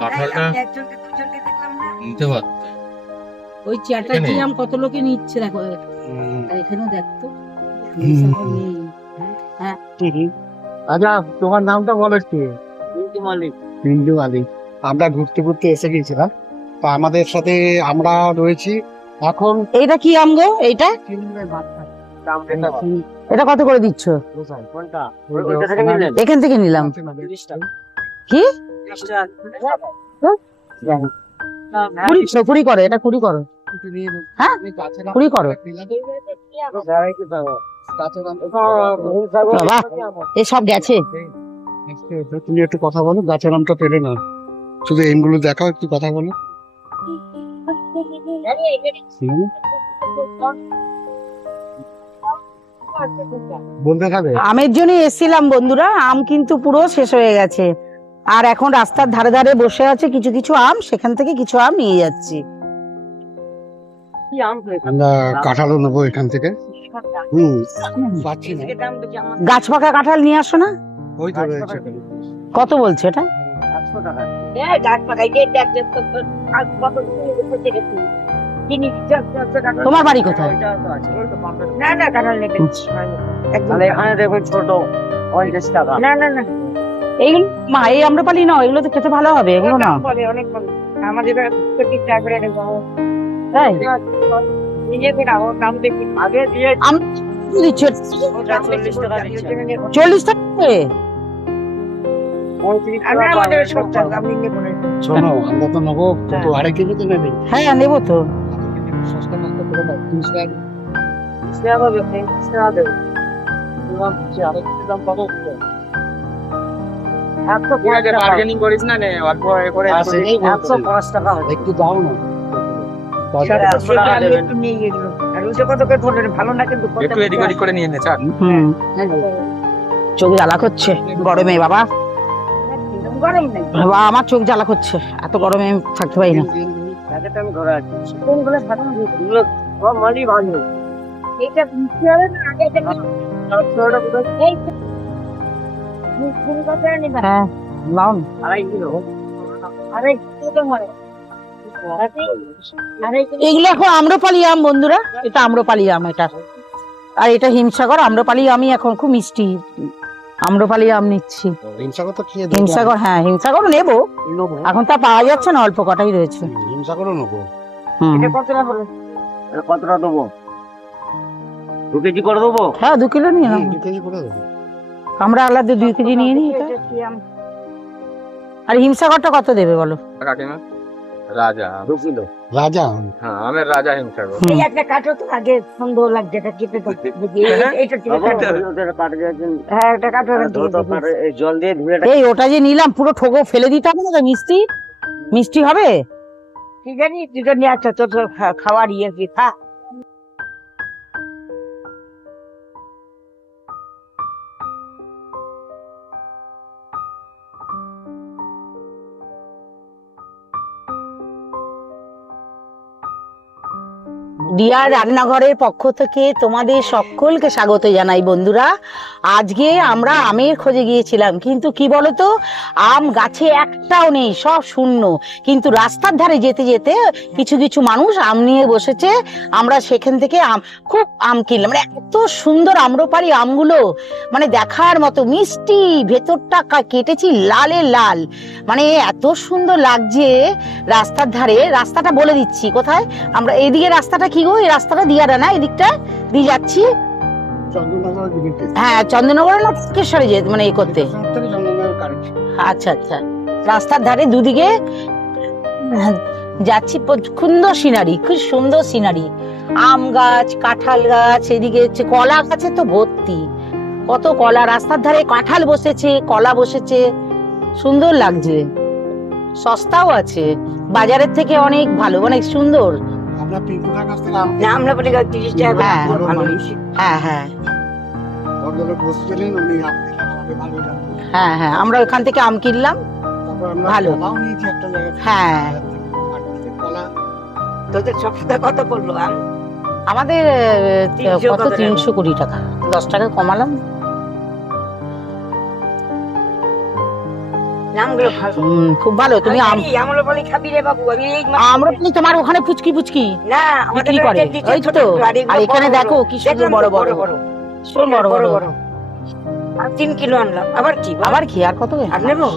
কাঁঠালটা নিতে পারতে। ওই চ্যাটার্জি আম কত লোকে নিচ্ছে দেখো, এখানেও দেখতো নেই। হ্যাঁ আচ্ছা, তোমার নামটা বলো একটু। পিন্টু মালিক। পিন্টু মালিক। আমরা ঘুরতে ঘুরতে এসে গেছিলাম, তো আমাদের সাথে আমরা রয়েছি এখন। এইটা কি আম গো? এইটা এটা কত করে দিচ্ছ? এখান থেকে নিলাম। কি কুড়ি করো, এটা কুড়ি করো। হ্যাঁ কুড়ি করো। বাবা এসব গেছে। তুমি একটু কথা বলো, গাছের নামটা পেলে না, শুধু এমগুলো দেখাও, একটু কথা বলো। বলতে হবে। আমের জন্য এসেছিলাম বন্ধুরা, আম কিন্তু পুরো শেষ হয়ে গেছে। আর এখন রাস্তার ধারে ধারে বসে আছে কিছু কিছু আম, সেখান থেকে কিছু আম নিয়ে যাচ্ছি। আমরা কাঁঠালও নেবো এখান থেকে। পাচ্ছি না। গাছ পাকা কাঁঠাল নিয়ে আসো না। ওই তো রয়েছে। কত বলছে এটা? তোমার বাড়ি কোথায়? না না কাঁঠাল নেই, এখানে দেখুন ছোট 50 টাকা। না না না এইগুলো মা, এই আম্রপালি নাও, এগুলো তো খেতে ভালো হবে, এগুলো না বলে অনেক বলে আমাদের কোটি টাকা করে দেবো। তাই নিজে করে নাও, দাম দেখি আগে দিয়ে আমি দিচ্ছি 40 টাকা দিচ্ছে। 40 টাকা করে? আমি আমাদের সব টাকা আপনি নেবো না। শোনো, আমরা তো নেবো, কিন্তু আরেক কেজি তো নেবে। হ্যাঁ নেবো তো। সস্তা মাছটা করে দাও, 30 টাকা। সেবা হবে, সেবা দেবে। আরেক কেজি দাম কত হচ্ছে? 105 টাকা। বার্গেনিং করিস না, নে অল্প করে। 105 টাকা হবে। একটু দাও না। সেটা আমি একটু নিয়ে গেছিল। আর ওইটা কত করে পড়লো রে? ভালো না কিন্তু একটু এদিক ওদিক করে নিয়ে নে চল। চোখ জ্বালা করছে গরমে বাবা, গরম নেই। বাবা আমার চোখ জ্বালা করছে, এত গরমে আমি থাকতে পারি না। প্যাকেটটা আমি ঘরে আছি। কোনগুলো ভালো না? এগুলো সব মালই ভালো। এটা মিষ্টি হবে না, আগে থেকে ছোটটা কোথায়? এই তো। মিষ্টি কত নিবা? হ্যাঁ নাও না। 2.5 কিলো। 2.5 কিলো তো হয়। এগুলো এখন আম্রপালি আম বন্ধুরা, এটা আম্রপালি আম এটা। আর এটা হিমসাগর আম্রপালি আমই এখন খুব মিষ্টি। আম্রপালি আম নিচ্ছি। হিমসাগর তো খেয়ে দেখো। হিমসাগর, হ্যাঁ হিমসাগর নেবো, নেবো। এখন তা পাওয়া যাচ্ছে না, অল্প কটাই রয়েছে। হিমসাগরও নেবো। হুম। এটা কতটা হলো? এটা কতটা দেবো? 2 কেজি করে দেবো? হ্যাঁ 2 কিলো নিয়ে নাও। 2 কেজি করে দেবো। আমরা আলাদা 2 কেজি নিয়ে নিই এটা। আর হিমসাগরটা কত দেবে বলো? কাকিমা রাজা 2 কিলো। রাজা। হ্যাঁ আমের রাজা হিমসাগর। হুম। এই একটা কাটো তো আগে সুন্দর লাগছে, এটা কেটে তো দেখি। এইটা ঠিক আছে। হ্যাঁ এটা কাটো জল দিয়ে ধুয়ে। এই ওটা যে নিলাম পুরো ঠোকো ফেলে দিতে হবে না তো? মিষ্টি মিষ্টি হবে। কি জানি দুটো নিয়ে আসছো, তোর খাওয়ার ইয়ে কি খা। দিয়া রান্নাঘরের পক্ষ থেকে তোমাদের সকলকে স্বাগত জানাই বন্ধুরা। আজকে আমরা আমের খোঁজে গিয়েছিলাম, কিন্তু কি বলতো, আম গাছে একটাও নেই, সব শূন্য। কিন্তু রাস্তার ধারে যেতে যেতে কিছু কিছু মানুষ আম নিয়ে বসেছে, আমরা সেখান থেকে খুব আম কিনলাম। মানে এত সুন্দর আম্রপালি আমগুলো, মানে দেখার মতো মিষ্টি, ভেতরটা কেটেছি লালে লাল, মানে এত সুন্দর লাগছে। রাস্তার ধারে, রাস্তাটা বলে দিচ্ছি কোথায়, আমরা এইদিকে রাস্তাটা কি গো, এই রাস্তাটা দিয়ারা না, এদিকটা দিয়ে যাচ্ছি। চন্দননগরের দিকে। হ্যাঁ চন্দননগরের না কেশ্বরে যে মানে এই করতে। চন্দননগর কারেক্ট। আচ্ছা আচ্ছা, রাস্তার ধারে দুদিকে যাচ্ছি, সুন্দর সিনারি, খুব সুন্দর সিনারি। আম গাছ, কাঁঠাল গাছ, এদিকে হচ্ছে কলা গাছে তো ভর্তি, কত কলা, রাস্তার ধারে কাঁঠাল বসেছে, কলা বসেছে, সুন্দর লাগছে। সস্তাও আছে, বাজারের থেকে অনেক ভালো, অনেক সুন্দর। আমরা পিঙ্কুটার কাছ থেকে আম না আমরা বলি 30 টাকা হ্যাঁ, করে ভালো। হ্যাঁ হ্যাঁ ভদ্রলোক বসছিলেন, উনি আম দিলেন আমাকে, ভালো লাগলো। হ্যাঁ হ্যাঁ, আমরা ওখান থেকে আম কিনলাম। তারপর আমরা ভালো। কলাও নিয়েছি একটা জায়গা থেকে। হ্যাঁ। কলা তোদের সবটা কত পড়লো? আমাদের 300 কত, 320 টাকা, 10 টাকা কমালাম। নামগুলো ভালো। খুব ভালো। তুমি আমি জানি, আমরা বলি খাবি রে বাবু, আমি এই আমরা তোমার ওখানে পুচকি পুচকি না, আমাদের বিক্রি করে, বাড়িতে দিচ্ছে ওই ছোট তো। ছোট, এগুলো আর এখানে বড় দেখো বড়। কি সুন্দর দেখলাম বড় তো, বড় বড় শোন, বড় বড় বড়। বড়। আর 3 কিলো আনলাম। আবার কি বল? আবার কি আর কত আর নেবো?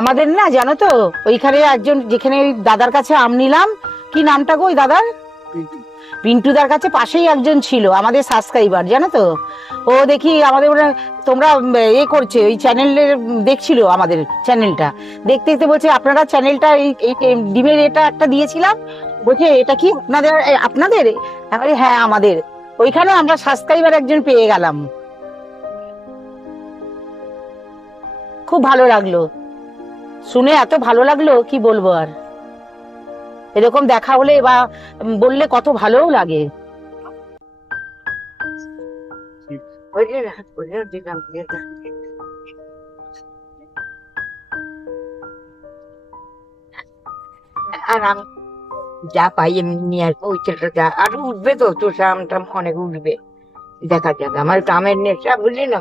আমাদের না জানো তো ওইখানে একজন, যেখানে ওই দাদার কাছে আম নিলাম, কি নামটা গো ওই দাদার? পিন্টুদার কাছে পাশেই একজন ছিল আমাদের সাবস্ক্রাইবার, জানো তো। ও দেখি আমাদের তোমরা এ করছে, ওই চ্যানেলে দেখছিল আমাদের চ্যানেলটা, দেখতে দেখতে বলছে আপনারা চ্যানেলটা এই ডিমের এটা একটা দিয়েছিলাম, বলছে এটা কি আপনাদের? আপনাদের? আমি বলি, হ্যাঁ আমাদের। ওইখানে আমরা সাবস্ক্রাইবার একজন পেয়ে গেলাম, খুব ভালো লাগলো শুনে, এত ভালো লাগলো কি বলবো আর। এরকম দেখা হলে বা বললে কত ভালোও লাগে। ওই যে দিলাম, দিলাম। আর আমি যা পাই এমনি নিয়ে আসবো, ওই ছেলেটা যা আর উঠবে তো, তোর আমটা অনেক উঠবে, দেখা যাক। আমার তো আমের নেশা, বুঝলি না?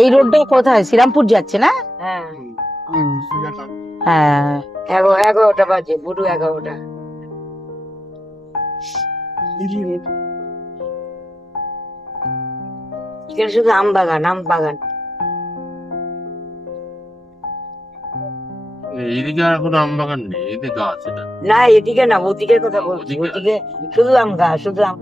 এই রোডটা কোথায়? শ্রীরামপুর যাচ্ছে না? হ্যাঁ, হ্যাঁ। 11টা বাজে, বুড়ো 11টা। এখানে শুধু আম বাগান, আম বাগান। এইদিকে আর কোনো আম বাগান নেই, এদিকে গাছ এটা। না, এদিকে না, ওদিকের কথা বলছি। ওদিকে ওদিকে শুধু আম গাছ, শুধু আম।